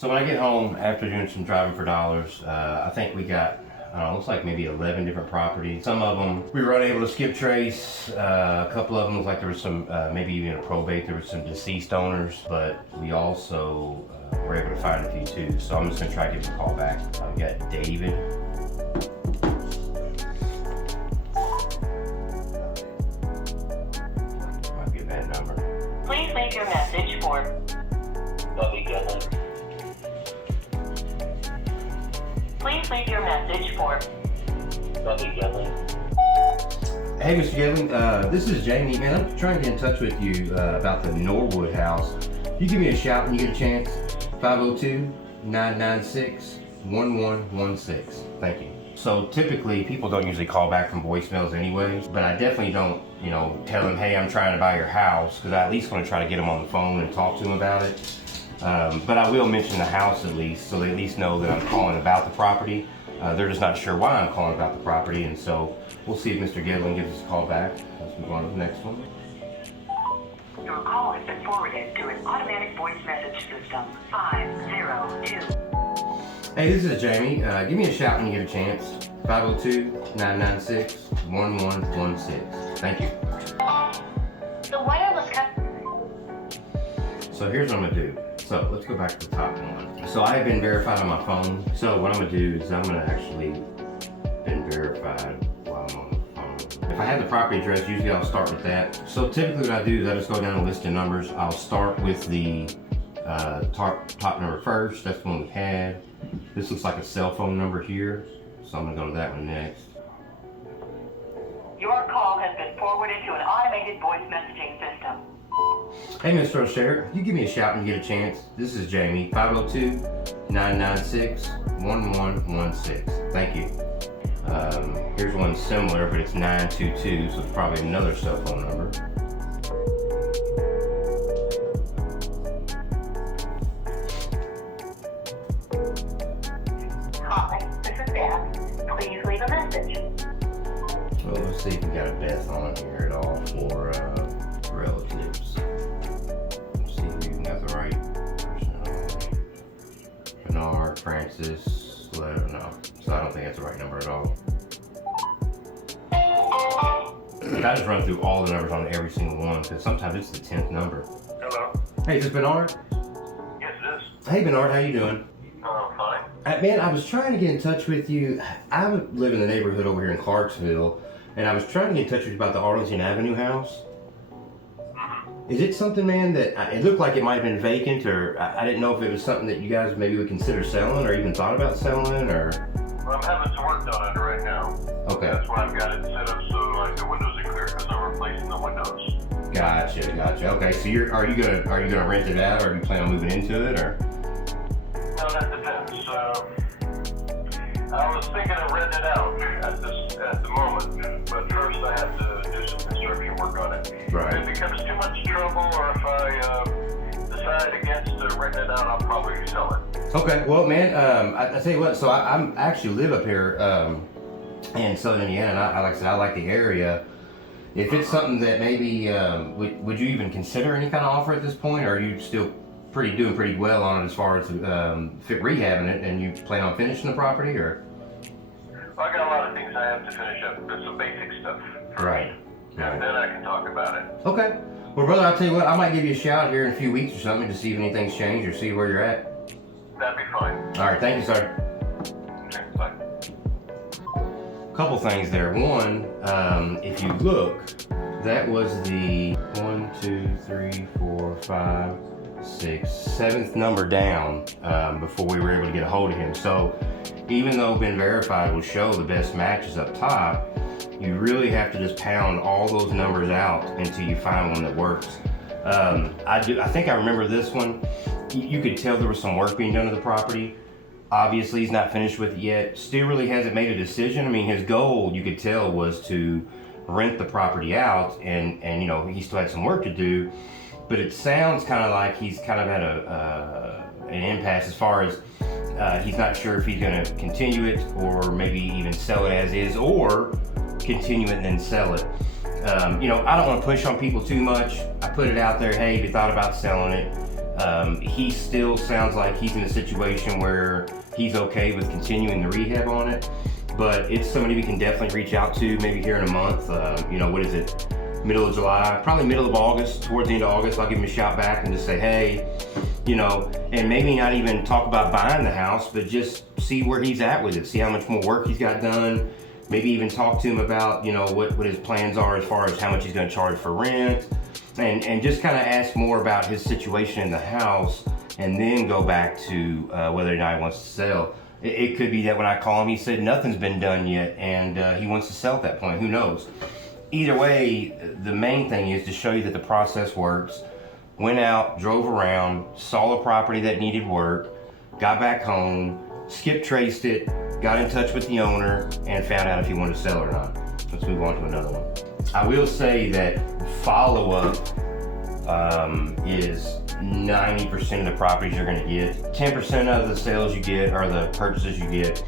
So when I get home after doing some driving for dollars, I think we got, I don't know, looks like maybe 11 different properties. Some of them we were unable to skip trace. A couple of them looked like there was some, maybe even a probate, there was some deceased owners, but we also were able to find a few too. So I'm just gonna try to give them a call back. We got David. Might be a bad number. Please leave your message for Bobby Gillen. Please leave your message for Bobby Gillen. Hey, Mr. Gillen, this is Jamie. Man, I'm trying to get in touch with you about the Norwood house. You give me a shout when you get a chance. 502-996-1116. Thank you. So typically, people don't usually call back from voicemails anyway, but I definitely don't, tell them, hey, I'm trying to buy your house, because I at least want to try to get them on the phone and talk to them about it. But I will mention the house at least, so they at least know that I'm calling about the property. They're just not sure why I'm calling about the property, and so we'll see if Mr. Gidlin gives us a call back. Let's move on to the next one. Your call has been forwarded to an automatic voice message system. 502. Hey, this is Jamie. Give me a shout when you get a chance. 502-996-1116. Thank you. The wireless So here's what I'm gonna do. So let's go back to the top one. So I have been verified on my phone. So what I'm gonna do is I'm gonna actually been verified while I'm on the phone. If I have the property address, usually I'll start with that. So typically what I do is I just go down a list of numbers. I'll start with the top number first. That's the one we had. This looks like a cell phone number here. So I'm gonna go to that one next. Your call has been forwarded to an automated voice messaging system. Hey, Mr. O'Sheriff, you give me a shout when you get a chance. This is Jamie, 502-996-1116. Thank you. Here's one similar, but it's 922, so it's probably another cell phone number. Hi, this is Beth. Please leave a message. Well, let's see if we got a Beth on here at all for relatives. Let's see if we even got the right person. Bernard, Francis, no. So I don't think that's the right number at all. I just run through all the numbers on every single one because sometimes it's the 10th number. Hello. Hey, is this Bernard? Yes, it is. Hey, Bernard, how you doing? Fine. Man, I was trying to get in touch with you. I live in the neighborhood over here in Clarksville, and I was trying to get in touch with you about the Arlington Avenue house. Is it something, man, that it looked like it might have been vacant, or I didn't know if it was something that you guys maybe would consider selling or even thought about selling, or? Well, I'm having some work done on it right now. Okay. That's why I've got it set up so like the windows are clear because I'm replacing the windows. Gotcha. Okay, so are you gonna rent it out, or are you planning on moving into it, or? No, that depends. I was thinking of renting it out at the moment, but first I have to do some construction work on it. Right. If it becomes too much trouble, or if I decide against renting it out, I'll probably sell it. Okay, well, man, I tell you what. So I actually live up here in Southern Indiana, and like I said, I like the area. If it's something that maybe would you even consider any kind of offer at this point, or are you still doing pretty well on it as far as rehabbing it, and you plan on finishing the property, or? Well, I got a lot of things I have to finish up. There's some basic stuff. Right. And then I can talk about it. Okay. Well, brother, I'll tell you what, I might give you a shout here in a few weeks or something to see if anything's changed or see where you're at. That'd be fine. All right, thank you, sir. Okay, bye. Couple things there. One, if you look, that was the 7th number down before we were able to get a hold of him. So even though Been Verified will show the best matches up top, you really have to just pound all those numbers out until you find one that works. I think I remember this one. You could tell there was some work being done to the property. Obviously, he's not finished with it yet. Still really hasn't made a decision. I mean, his goal, you could tell, was to rent the property out, and he still had some work to do. But it sounds kind of like he's kind of at an impasse as far as he's not sure if he's going to continue it or maybe even sell it as is, or continue it and then sell it. I don't want to push on people too much. I put it out there, hey, if you thought about selling it, He still sounds like he's in a situation where he's okay with continuing the rehab on it, but it's somebody we can definitely reach out to maybe here in a month. What is it? Middle of July, probably middle of August, towards the end of August, I'll give him a shout back and just say, hey, and maybe not even talk about buying the house, but just see where he's at with it, see how much more work he's got done, maybe even talk to him about, what his plans are as far as how much he's gonna charge for rent, and just kind of ask more about his situation in the house, and then go back to whether or not he wants to sell. It could be that when I call him, he said nothing's been done yet, and he wants to sell at that point, who knows? Either way, the main thing is to show you that the process works. Went out, drove around, saw a property that needed work, got back home, skip traced it, got in touch with the owner, and found out if he wanted to sell or not. Let's move on to another one. I will say that follow-up is 90% of the properties you're gonna get. 10% of the sales you get, or the purchases you get,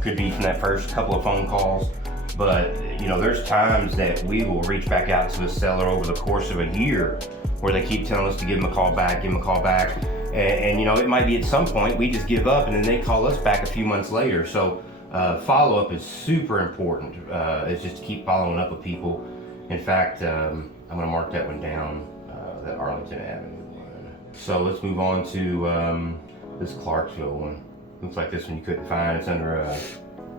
could be from that first couple of phone calls. But, there's times that we will reach back out to a seller over the course of a year where they keep telling us to give them a call back. And it might be at some point we just give up and then they call us back a few months later. So follow-up is super important. It's just to keep following up with people. In fact, I'm gonna mark that one down, that Arlington Avenue one. So let's move on to this Clarksville one. Looks like this one you couldn't find. It's under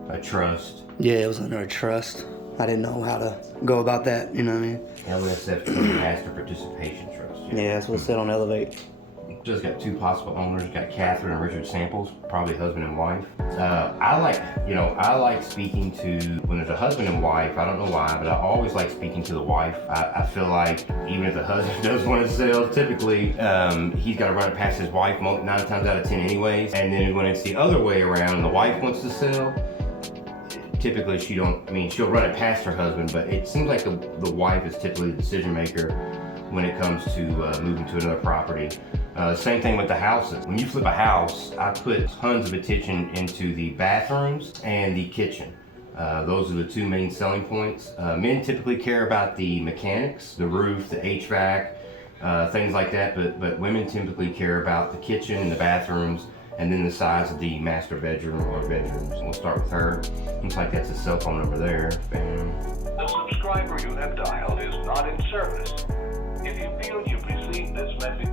a trust. Yeah, it was under a trust. I didn't know how to go about that, you know what I mean? LSF Master Participation Trust. Yeah, that's what it said on Elevate. Just got two possible owners. Got Catherine and Richard Samples, probably husband and wife. I like speaking to, when there's a husband and wife, I don't know why, but I always like speaking to the wife. I feel like even if the husband does want to sell, typically he's got to run it past his wife 9 times out of 10 anyways. And then when it's the other way around and the wife wants to sell, typically she'll run it past her husband, but it seems like the wife is typically the decision maker when it comes to moving to another property. Same thing with the houses. When you flip a house, I put tons of attention into the bathrooms and the kitchen. Those are the two main selling points. Men typically care about the mechanics, the roof, the HVAC, things like that, but women typically care about the kitchen and the bathrooms, and then the size of the master bedroom or bedrooms. We'll start with her. Looks like that's a cell phone number there. Bam. The subscriber you have dialed is not in service. If you feel you've received this message,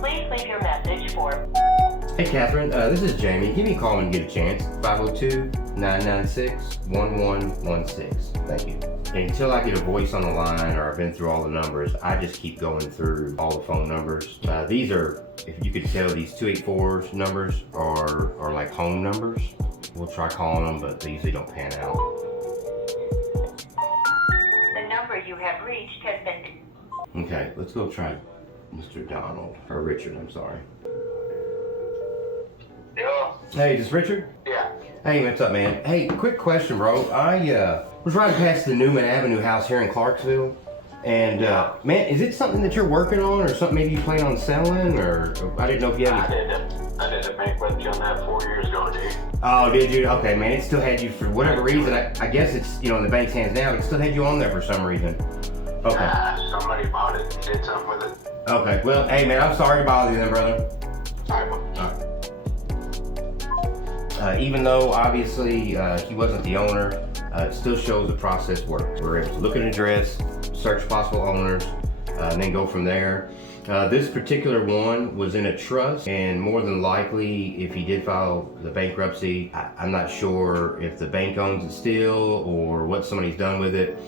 Please leave your message for... Hey Catherine, this is Jamie. Give me a call when you get a chance. 502-996-1116. Thank you. And until I get a voice on the line or I've been through all the numbers, I just keep going through all the phone numbers. These are, if you could tell, these 284 numbers are like home numbers. We'll try calling them, but they usually don't pan out. The number you have reached has been... Okay, let's go try Mr. Donald, or Richard, I'm sorry. yeah, Hey, is this Richard? yeah. Hey, what's up, man? Hey, quick question, bro. I was riding past the Newman Avenue house here in Clarksville, and man, is it something that you're working on, or something maybe you plan on selling, or I didn't know if you had any... I did a bankruptcy on that 4 years ago, dude. Oh, did you? Okay, man, it still had you for whatever reason. I guess it's, in the bank's hands now, but it still had you on there for some reason. Okay. Somebody bought it and did something with it. Okay, well, hey, man, I'm sorry to bother you then, brother. All right. Even though obviously he wasn't the owner, it still shows the process works. We're able to look at an address, search possible owners, and then go from there. This particular one was in a trust, and more than likely, if he did file the bankruptcy, I'm not sure if the bank owns it still or what somebody's done with it.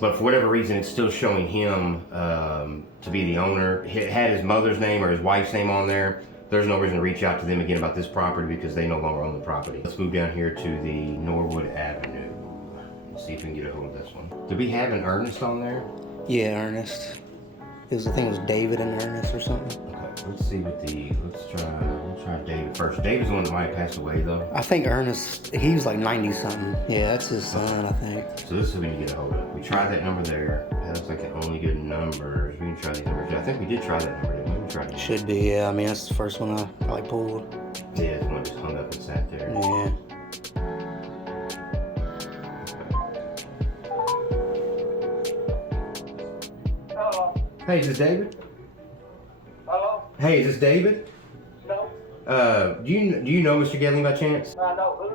But for whatever reason, it's still showing him to be the owner. It had his mother's name or his wife's name on there. There's no reason to reach out to them again about this property because they no longer own the property. Let's move down here to the Norwood Avenue. Let's see if we can get a hold of this one. Did we have an Ernest on there? Yeah, Ernest. I think it was David and Ernest or something. Okay, let's see what we'll try David first. David's the one that might have passed away though. I think Ernest, he was like 90 something. Yeah, that's his son, I think. So this is who we need to get a hold of. We tried that number there. That looks like the only good numbers. We can try these numbers. I think we did try that number, didn't we? We tried it. Should be, yeah. I mean, that's the first one I probably pulled. Yeah, this one just hung up and sat there. Yeah. Hey, is this David? Hello? Hey, is this David? No? Do you know Mr. Gedling by chance? I know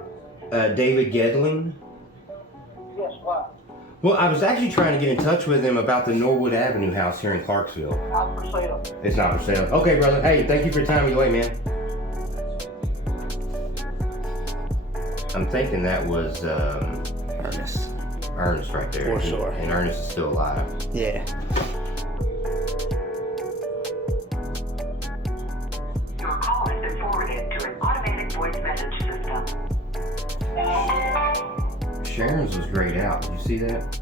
who? David Gedling? Yes, why? Well, I was actually trying to get in touch with him about the Norwood Avenue house here in Clarksville. Not for sale. It's not for sale. Okay, brother. Hey, thank you for your time either way, man. I'm thinking that was Ernest. Ernest right there. For sure. And Ernest is still alive. Yeah. Your call has been forwarded to an automatic voice message system. Sharon's was grayed out. Did you see that?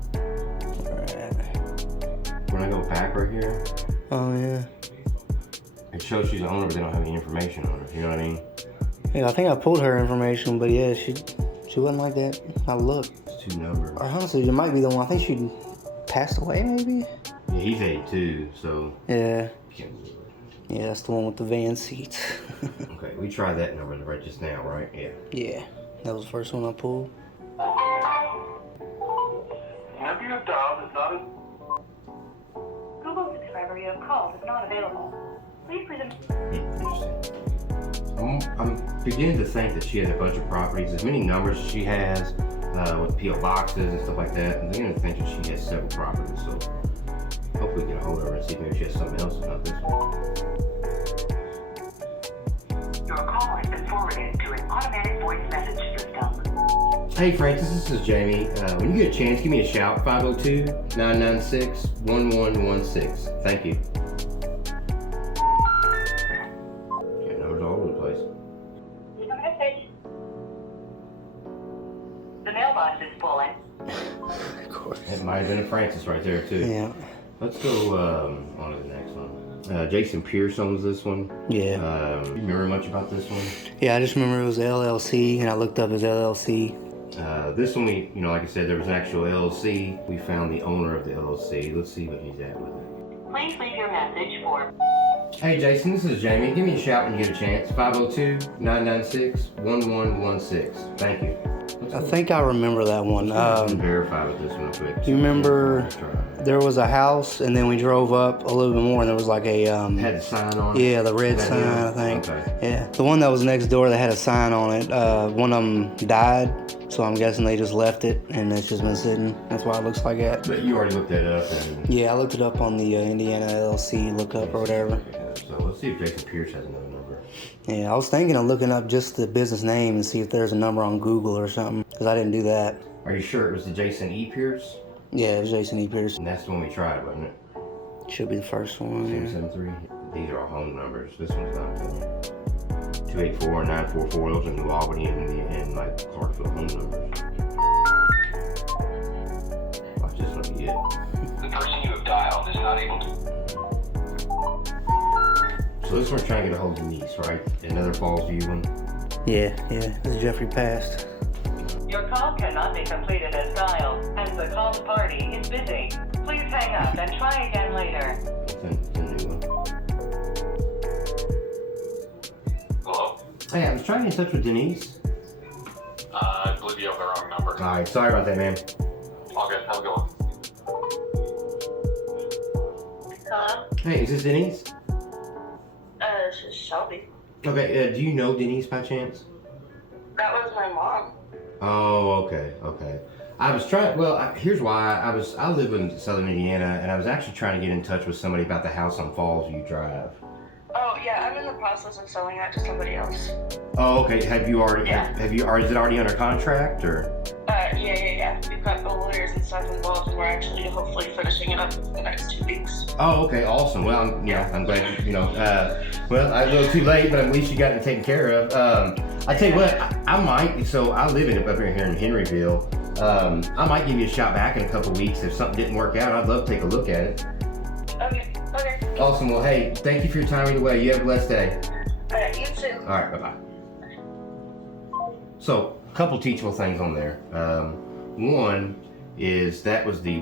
Alright. When I go back right here, Oh, yeah. it shows she's the owner, but they don't have any information on her. You know what I mean? Yeah, I think I pulled her information, but yeah, she wasn't like that. I looked. It's 2 numbers. Or honestly, it might be the one. I think she passed away, maybe? Yeah, he's 82, so Yeah. can't believe it. Yeah, that's the one with the van seats. Okay, we tried that number right just now, right? Yeah. Yeah, that was the first one I pulled. The number you have dialed is not in. Google subscriber you have called is not available. Please leave Interesting. I'm beginning to think that she has a bunch of properties, as many numbers as she has, with P.O. boxes and stuff like that. I'm beginning to think that she has several properties, so hopefully we get a hold of her and see if maybe she has something else about this one. Your call has been forwarded to an automatic voice message system. Hey Francis, this is Jamie. When you get a chance, give me a shout, 502-996-1116. Thank you. Yeah, numbers all over the place. Leave a message. The mailbox is full and Of course. It might have been a Francis right there too. Yeah. Let's go on to the next one. Jason Pierce owns this one. Yeah. You remember much about this one? Yeah, I just remember it was LLC, and I looked up his LLC. This one, we, like I said, there was an actual LLC. We found the owner of the LLC. Let's see what he's at with it. please leave your message for Hey Jason, this is Jamie. Give me a shout when you get a chance. 502-996-1116. Thank you. I think I remember that one. Verify with this one real quick. You remember Let's try it. there was a house, and then we drove up a little bit more, and there was like a Had the sign on it? yeah, the red That sign, deal? I think. Okay. Yeah, the one that was next door that had a sign on it. One of them died, so I'm guessing they just left it, and it's just been sitting. That's why it looks like that. But you already looked that up and... Yeah, I looked it up on the Indiana LLC lookup or whatever. So let's see if Jason Pierce has another number. Yeah, I was thinking of looking up just the business name and see if there's a number on Google or something, because I didn't do that. Are you sure it was the Jason E. Pierce? Yeah, it was Jason E. Pierce. And that's the one we tried, wasn't it? Should be the first one. 773. These are all home numbers. This one's not good. 284-944. Those are New Albany and like Clarksville home numbers. Watch this one you get. The person you have dialed is not able to. So this one's trying to get a hold of Denise, right? Another Falls View one. Yeah, this is Jeffrey Past. Your call cannot be completed as dialed, as the called party is busy. Please hang up and try again later. It's a new one. Hello? Hey, I was trying to get in touch with Denise. I believe you have the wrong number. Alright, sorry about that, man. All good. Have a good one. Hello? Hey, is this Denise? This is Shelby. Okay, do you know Denise by chance? That was my mom. Oh, okay. I was trying, here's why. I live in Southern Indiana, and I was actually trying to get in touch with somebody about the house on Falls View Drive. Oh yeah, I'm in the process of selling that to somebody else. Oh, okay. Have you already, Yeah. is it already under contract, or? Yeah. We've got the lawyers and stuff involved, and we're actually hopefully finishing it up in the next 2 weeks. Oh, okay, awesome. Well, I'm glad, I was a little too late, but at least you got it taken care of. I tell you what, I might, so I live up here in Henryville. I might give you a shot back in a couple weeks if something didn't work out. I'd love to take a look at it. Okay. Awesome. Well, hey, thank you for your time either way. You have a blessed day. Alright, you too. All right, bye-bye. So, a couple teachable things on there. One is that was the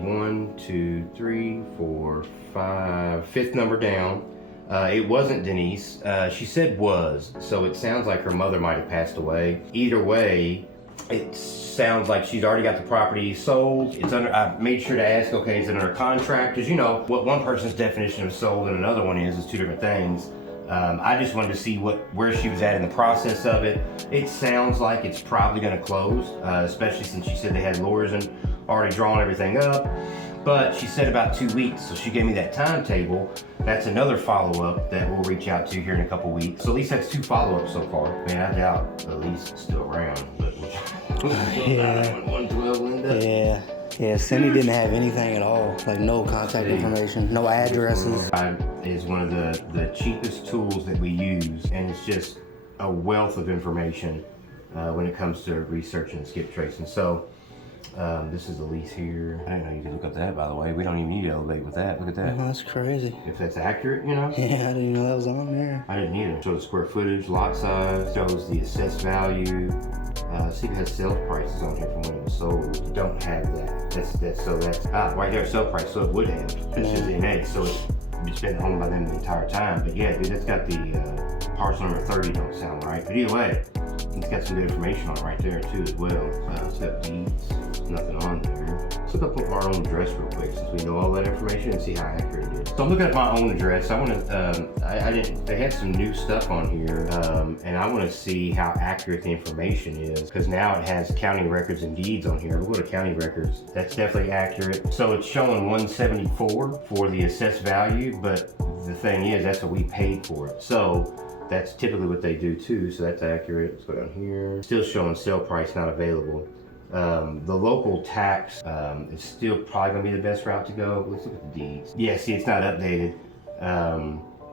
5th number down. It wasn't Denise. She said was, so it sounds like her mother might have passed away. Either way, It sounds like she's already got the property sold. It's under. I made sure to ask, okay, is it under contract? Because you know what one person's definition of sold and another one is two different things. I just wanted to see where she was at in the process of it. It sounds like it's probably going to close, especially since she said they had lawyers and already drawn everything up. But she said about 2 weeks, so she gave me that timetable. That's another follow-up that we'll reach out to here in a couple weeks. So at least that's 2 follow-ups so far. Man, I doubt Elise is still around, but Yeah. 112 Linda. Yeah, Cindy didn't have anything at all. Like no contact information, no addresses. Is one of the cheapest tools that we use, and it's just a wealth of information when it comes to researching and skip tracing. So this is Elise here. I didn't know you could look up that, by the way. We don't even need to elevate with that. Look at that. Oh, that's crazy. If that's accurate, you know? Yeah, I didn't know that was on there. I didn't either. Shows the square footage, lot size, shows the assessed value. See if it has sales prices on here from when it was sold. You don't have that. That's right there, sale price. So it would have. It's just NA. So it's been owned by them the entire time. But yeah, dude, that's got the parcel number 30. Don't sound right. But either way, it's got some good information on it right there too as well. It's got deeds. There's nothing on there. Let's look up our own address real quick since we know all that information and see how accurate it is. So I'm looking at my own address. I want to. They had some new stuff on here, and I want to see how accurate the information is because now it has county records and deeds on here. We'll go to county records. That's definitely accurate. So it's showing 174 for the assessed value, but the thing is that's what we paid for it. So that's typically what they do too, so that's accurate. Let's go down here. Still showing sale price not available. The local tax is still probably gonna be the best route to go. Let's look at the deeds. Yeah, see, it's not updated.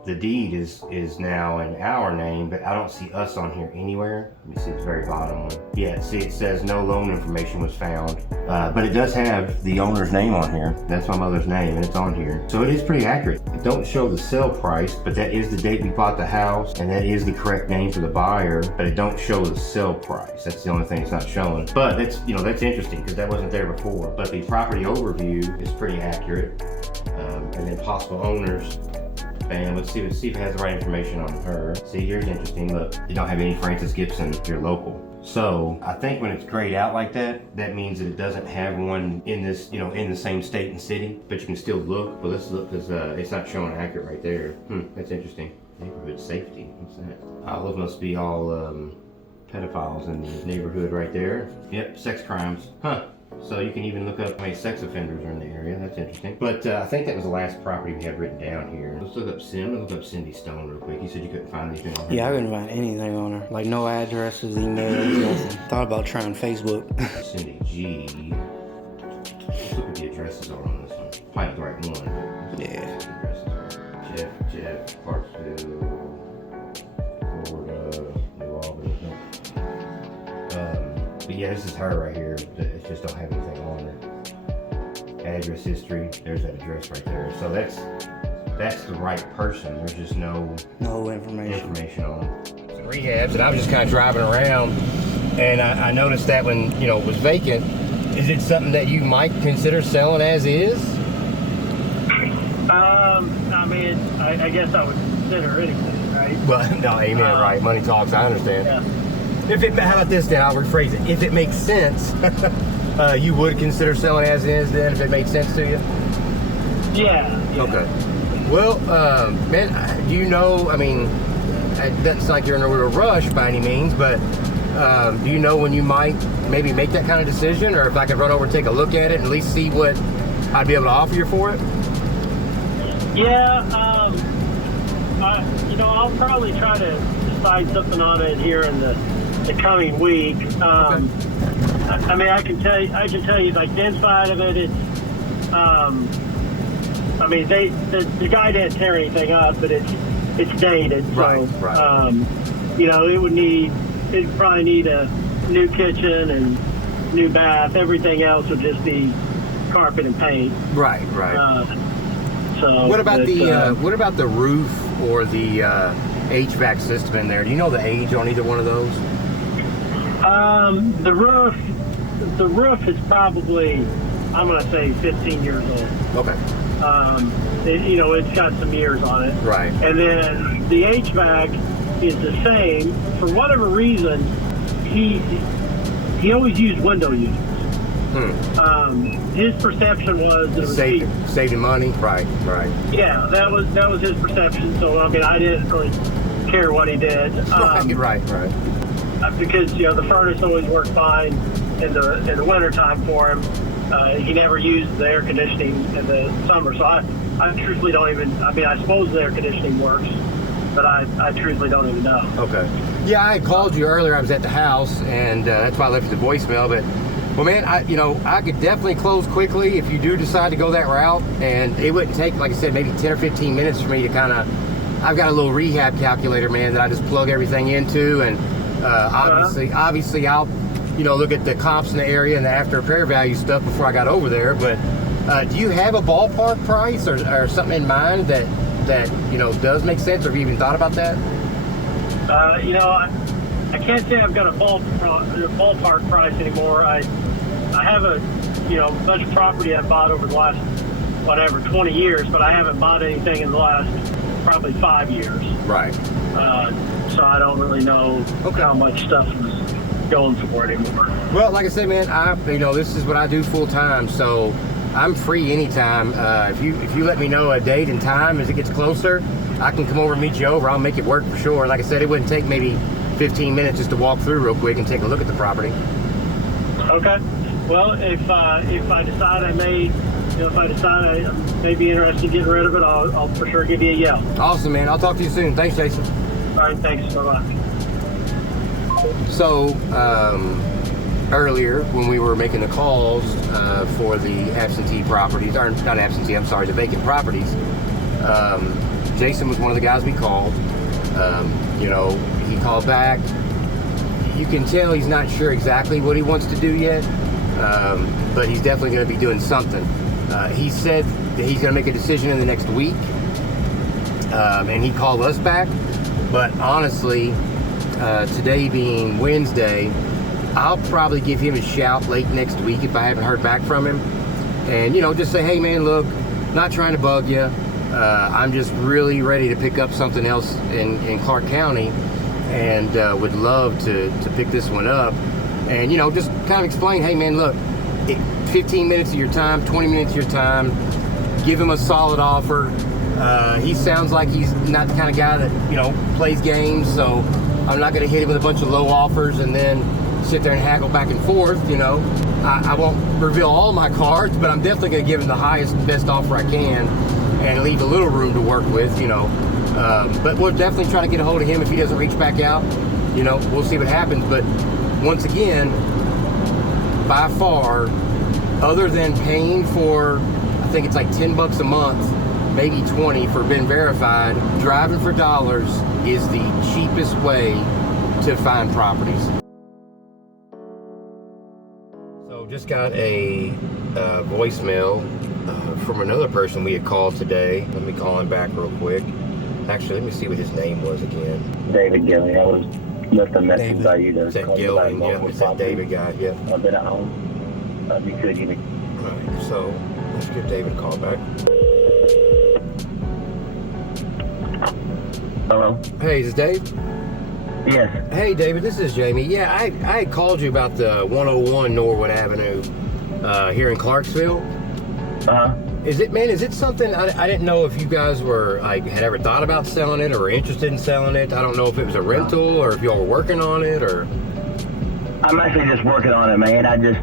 The deed is now in our name, but I don't see us on here anywhere. Let me see the very bottom one. Yeah, see, it says no loan information was found, but it does have the owner's name on here. That's my mother's name, and it's on here. So it is pretty accurate. It don't show the sale price, but that is the date we bought the house, and that is the correct name for the buyer, but it don't show the sale price. That's the only thing it's not showing. But that's interesting because that wasn't there before. But the property overview is pretty accurate, and then possible owners. And let's see if it has the right information on her. See, here's interesting. Look, you don't have any Francis Gibson. You're local. So I think when it's grayed out like that, that means that it doesn't have one in this, in the same state and city. But you can still look. But let's look because it's not showing accurate right there. That's interesting. Neighborhood safety. What's that? Olive must be all pedophiles in the neighborhood right there. Yep, sex crimes. Huh. So you can even look up how many sex offenders are in the area. That's interesting. But I think that was the last property we had written down here. Let's look up Cindy Stone real quick. You said you couldn't find anything on her. Yeah, I couldn't find anything on her. Like no addresses, emails, nothing. Thought about trying Facebook. Cindy G. Let's look at the addresses on this one. Probably not the right one, but Yeah. Jeff, Clarksville, Florida, New Albany. But yeah, this is her right here. It just don't have anything on it. Address history. There's that address right there. So that's the right person. There's just no information on it. Rehabs, and I was just kind of driving around, and I noticed that when it was vacant. Is it something that you might consider selling as is? I mean, I guess I would consider anything, right? Well, no, amen, right. Money talks, I understand. Yeah. How about this then? I'll rephrase it. If it makes sense, you would consider selling as is then if it makes sense to you? Yeah. Okay. Well, man, do you know, I mean, it doesn't sound like you're in a real rush by any means, but do you know when you might maybe make that kind of decision? Or if I could run over and take a look at it and at least see what I'd be able to offer you for it? Yeah, I'll probably try to decide something on it here in the coming week. I mean, I can tell you, like the inside of it, it's, I mean, the guy didn't tear anything up, but it's dated. So, right. it'd probably need a new kitchen and new bath. Everything else would just be carpet and paint. Right. So what about the roof or the HVAC system in there? Do you know the age on either one of those? The roof is probably, I'm going to say 15 years old. Okay. It's got some years on it. Right. And then the HVAC is the same. For whatever reason, he he always used window units. His perception was that it was cheap. Saving money, right. Yeah, that was his perception. So I mean, I didn't really care what he did. Right. Because the furnace always worked fine in the winter time for him. He never used the air conditioning in the summer, so I truthfully don't even. I mean, I suppose the air conditioning works, but I truthfully don't even know. Okay. Yeah, I had called you earlier. I was at the house, and that's why I left you the voicemail. But well, man, I could definitely close quickly if you do decide to go that route, and it wouldn't take, like I said, maybe 10 or 15 minutes for me to kind of. I've got a little rehab calculator, man, that I just plug everything into, and obviously I'll look at the comps in the area and the after repair value stuff before I got over there. But do you have a ballpark price or something in mind that does make sense, or have you even thought about that? I can't say I've got a ballpark price anymore. I have a bunch of property I've bought over the last 20 years, but I haven't bought anything in the last probably 5 years. Right. So I don't really know how much stuff is going for it anymore. Well, like I said, man, this is what I do full time, so I'm free anytime. If you let me know a date and time as it gets closer, I can come over and meet you over. I'll make it work for sure. Like I said, it wouldn't take maybe 15 minutes just to walk through real quick and take a look at the property. Okay. Well, if I decide I may be interested in getting rid of it, I'll for sure give you a yell. Awesome, man. I'll talk to you soon. Thanks, Jason. All right, thanks. Bye-bye. So, earlier when we were making the calls for the absentee properties, or not absentee, I'm sorry, the vacant properties, Jason was one of the guys we called. He called back. You can tell he's not sure exactly what he wants to do yet, but he's definitely going to be doing something. He said that he's going to make a decision in the next week, and he called us back. But honestly, today being Wednesday, I'll probably give him a shout late next week if I haven't heard back from him. And, just say, hey, man, look, not trying to bug you. I'm just really ready to pick up something else in Clark County, and would love to pick this one up. And, just kind of explain, hey, man, look, 15 minutes of your time, 20 minutes of your time, give him a solid offer. He sounds like he's not the kind of guy that, plays games, so I'm not going to hit him with a bunch of low offers and then sit there and haggle back and forth. I won't reveal all my cards, but I'm definitely going to give him the highest and best offer I can and leave a little room to work with, but we'll definitely try to get a hold of him if he doesn't reach back out. We'll see what happens. But once again, by far, other than paying for, I think it's like $10 a month, maybe 20 for been verified, driving for dollars is the cheapest way to find properties. So just got a voicemail from another person we had called today. Let me call him back real quick. Actually, let me see what his name was again. David Gilling. I was left a message by you. Is that Gilling? Yeah, it's that David guy. Yeah. I've been at home. You could give me. Right. So let's give David a call back. Hello. Hey, is this Dave? Yes. Hey, David. This is Jamie. Yeah, I had called you about the 101 Norwood Avenue here in Clarksville. Is it something, I didn't know if you guys were, had ever thought about selling it or were interested in selling it. I don't know if it was a rental or if y'all were working on it or. I'm actually just working on it, man. I just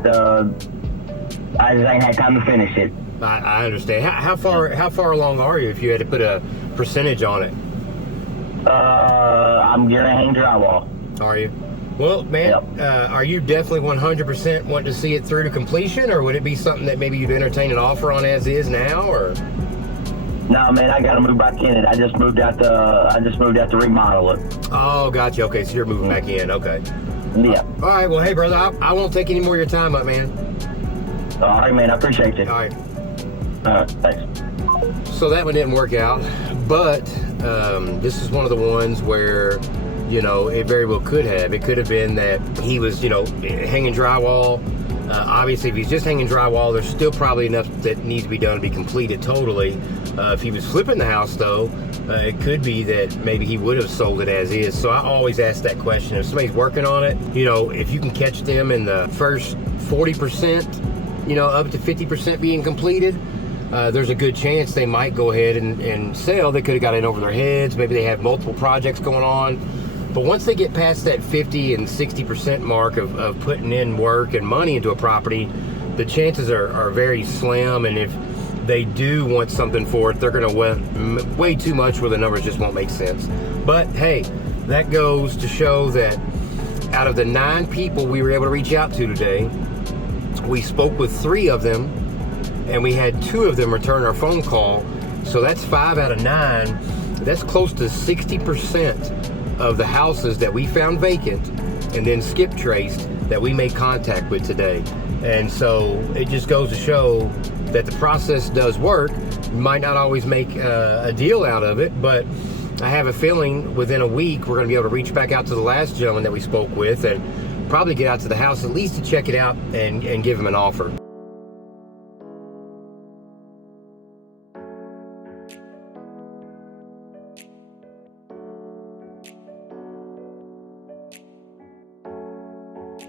ain't had time to finish it. I understand. How far along are you if you had to put a percentage on it? I'm gonna hang drywall. Are you? Well, man, yep. Are you definitely 100% wanting to see it through to completion, or would it be something that maybe you'd entertain an offer on as is now, or? No, man, I gotta move back in it. I just moved out to remodel it. Oh, gotcha. Okay, so you're moving back in. Okay. Yeah. All right. Well, hey, brother, I won't take any more of your time up, man. All right, man. I appreciate you. All right. Thanks. So that one didn't work out, but this is one of the ones where, it very well could have. It could have been that he was, hanging drywall. Obviously, if he's just hanging drywall, there's still probably enough that needs to be done to be completed totally. If he was flipping the house, though, It could be that maybe he would have sold it as is. So I always ask that question. If somebody's working on it, you know, if you can catch them in the first 40%, you know, up to 50% being completed, there's a good chance they might go ahead and sell. They could have got in over their heads. Maybe they have multiple projects going on. But once they get past that 50 and 60% mark of putting in work and money into a property, the chances are very slim. And if they do want something for it, they're going to way too much where the numbers just won't make sense. But hey, that goes to show that out of the 9 people we were able to reach out to today, we spoke with 3 of them, and we had 2 of them return our phone call. So that's 5 out of 9. That's close to 60% of the houses that we found vacant and then skip traced that we made contact with today. And so it just goes to show that the process does work. You might not always make a deal out of it, but I have a feeling within a week we're going to be able to reach back out to the last gentleman that we spoke with and probably get out to the house at least to check it out and give him an offer.